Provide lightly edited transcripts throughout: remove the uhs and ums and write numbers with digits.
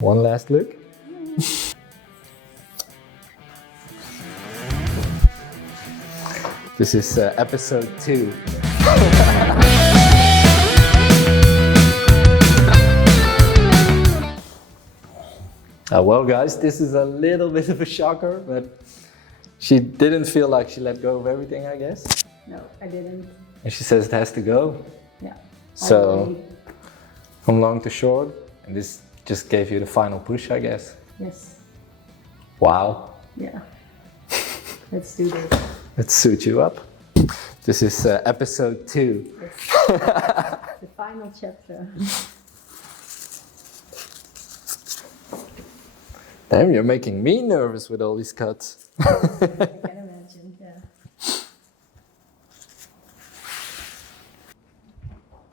One last look. This is episode 2. Well guys, this is a little bit of a shocker, but she didn't feel like she let go of everything, I guess. No, I didn't. And she says it has to go. Yeah. So, from long to short, and this just gave you the final push, I guess. Yes. Wow. Yeah. Let's do this. Let's suit you up. This is episode 2. The final chapter. Damn, you're making me nervous with all these cuts. I can imagine, yeah.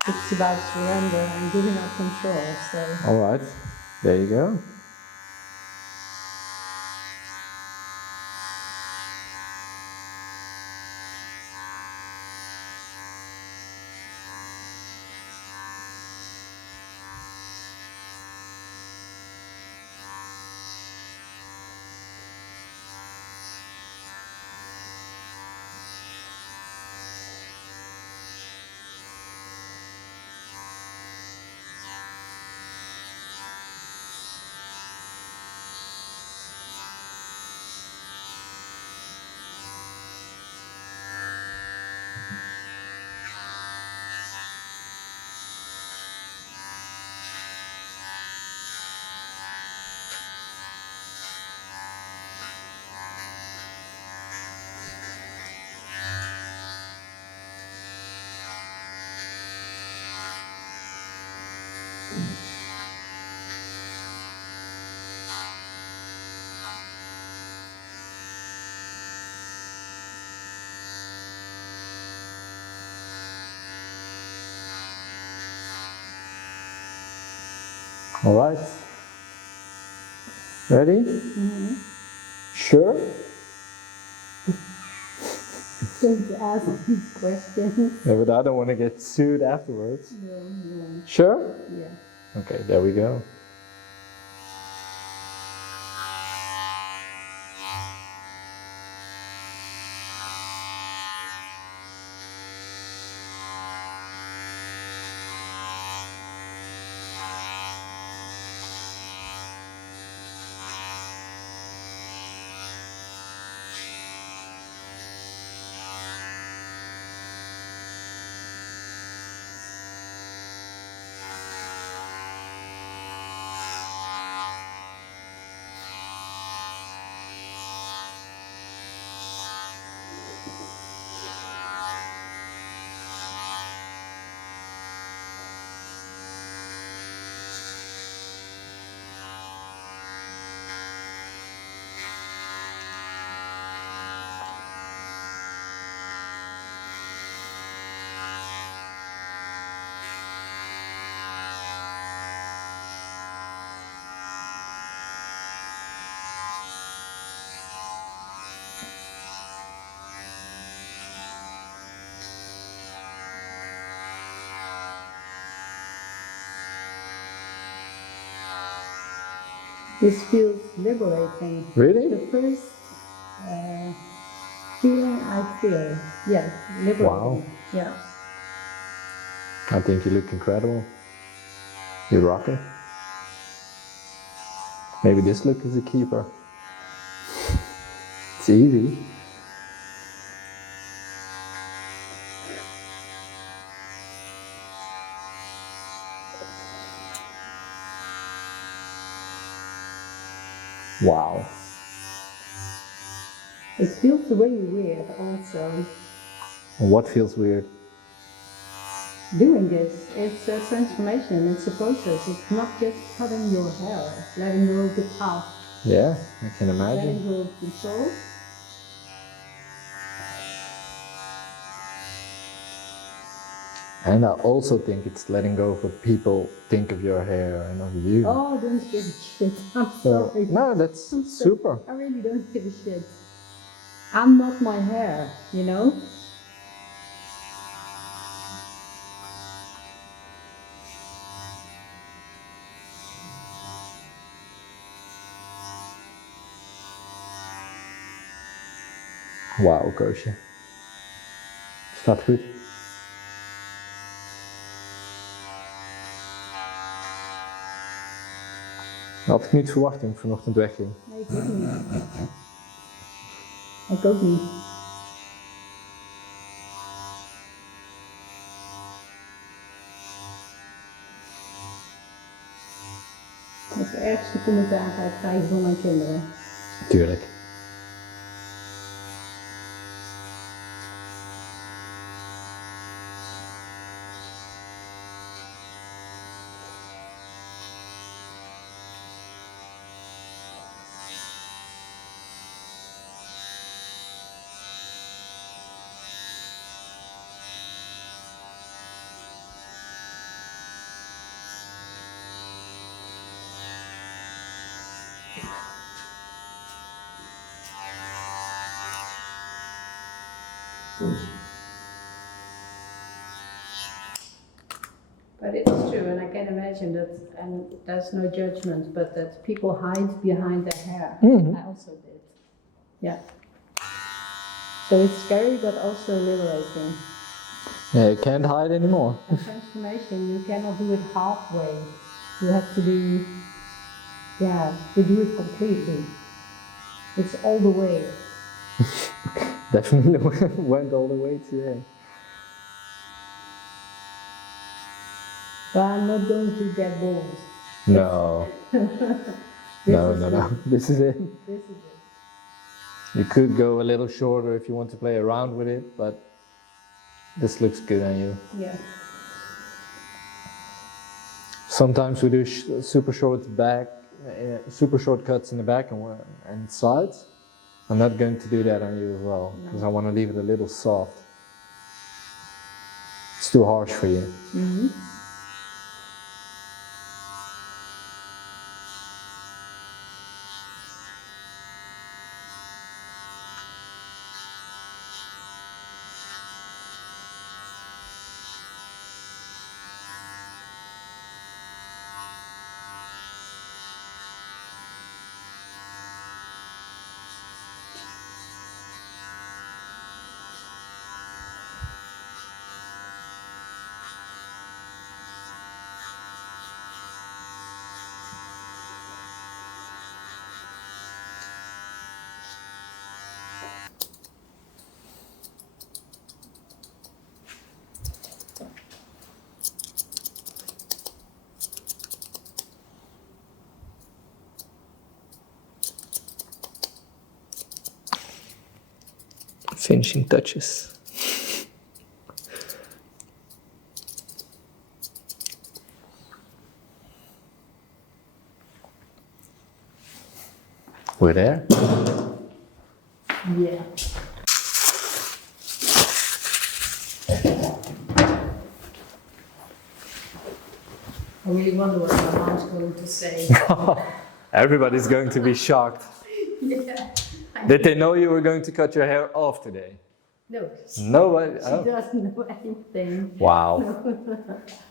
It's about surrender and giving up control, so. Alright, there you go. Alright. Ready? Mm-hmm. Sure? Don't ask these questions. Yeah, but I don't want to get sued afterwards. No, you won't. Sure? Yeah. Okay, there we go. This feels liberating. Really? The first feeling I feel. Yeah, liberating. Wow. Yeah. I think you look incredible. You're rocking. Maybe this look is a keeper. It's easy. Wow. It feels really weird also. What feels weird? Doing this, it's a transformation, it's a process. It's not just cutting your hair, it's letting go of the past, Yeah, I can imagine. letting go of control. And I also think it's letting go of what people think of your hair and of you. Oh, don't give a shit. I'm sorry. No, that's I'm super. I really don't give a shit. I'm not my hair, you know? Wauw, Koosje. Staat goed. Dat had ik niet verwacht toen ik vanochtend wegging. Nee, ik ook niet. Ik ook niet. Het ergste commentaar ga ik krijgen van mijn kinderen. Tuurlijk. But it's true, and I can imagine that, and there's no judgment, but that people hide behind their hair. Mhm. I also did. Yeah. So it's scary, but also liberating. Yeah, you can't hide anymore. And transformation, you cannot do it halfway. You have to be, you do it completely. It's all the way. Definitely went all the way today. But I'm not going to get bold. No. No. This is it. This is it. You could go a little shorter if you want to play around with it, but this looks good on you. Yeah. Sometimes we do super short cuts in the back and sides. I'm not going to do that on you as well, because I want to leave it a little soft. It's too harsh for you. Mm-hmm. Finishing touches. We're there. Yeah. I really wonder what my mom's going to say. Everybody's going to be shocked. Yeah. Did they know you were going to cut your hair off today? No. Nobody. She doesn't know anything. Wow.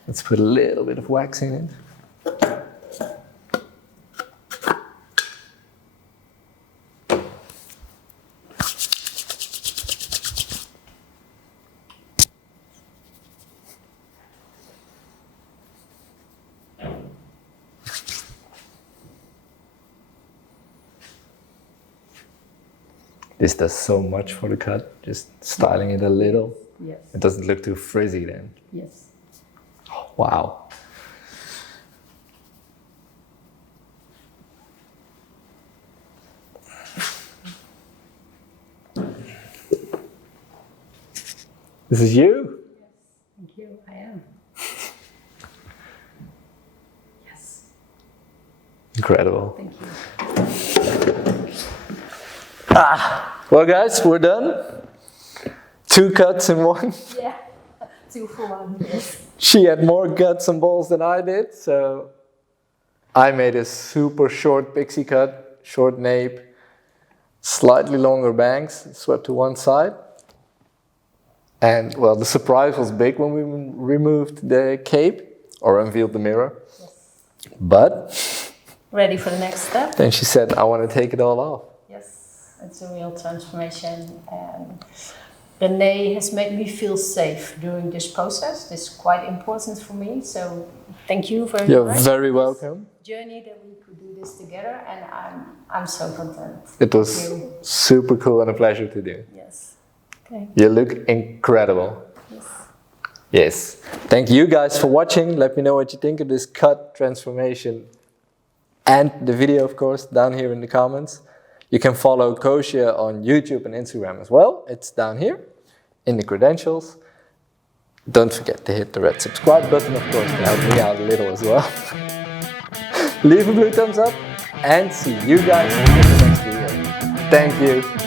Let's put a little bit of wax in it. This does so much for the cut, just styling it a little. Yes. It doesn't look too frizzy then. Yes. Wow. This is you? Yes. Thank you. I am. Yes. Incredible. Thank you. Well guys, we're done. 2 cuts in one. Yeah. 2 for 1. Yes. She had more guts and balls than I did, so I made a super short pixie cut, short nape, slightly longer bangs, swept to one side. And well, the surprise was big when we removed the cape or unveiled the mirror. Yes. But Ready for the next step? then she said, I want to take it all off. Yes. It's a real transformation. René has made me feel safe during this process. This is quite important for me. So thank you very You're much. very welcome. Journey that we could do this together, and I'm so content. It was super cool and a pleasure to do. Yes. Okay. You look incredible. Yes. Yes. Thank you guys for watching. Let me know what you think of this cut transformation and the video, of course, down here in the comments. You can follow Koosje on YouTube and Instagram as well. It's down here in the credentials. Don't forget to hit the red subscribe button, of course, to help me out a little as well. Leave a blue thumbs up and see you guys in the next video. Thank you.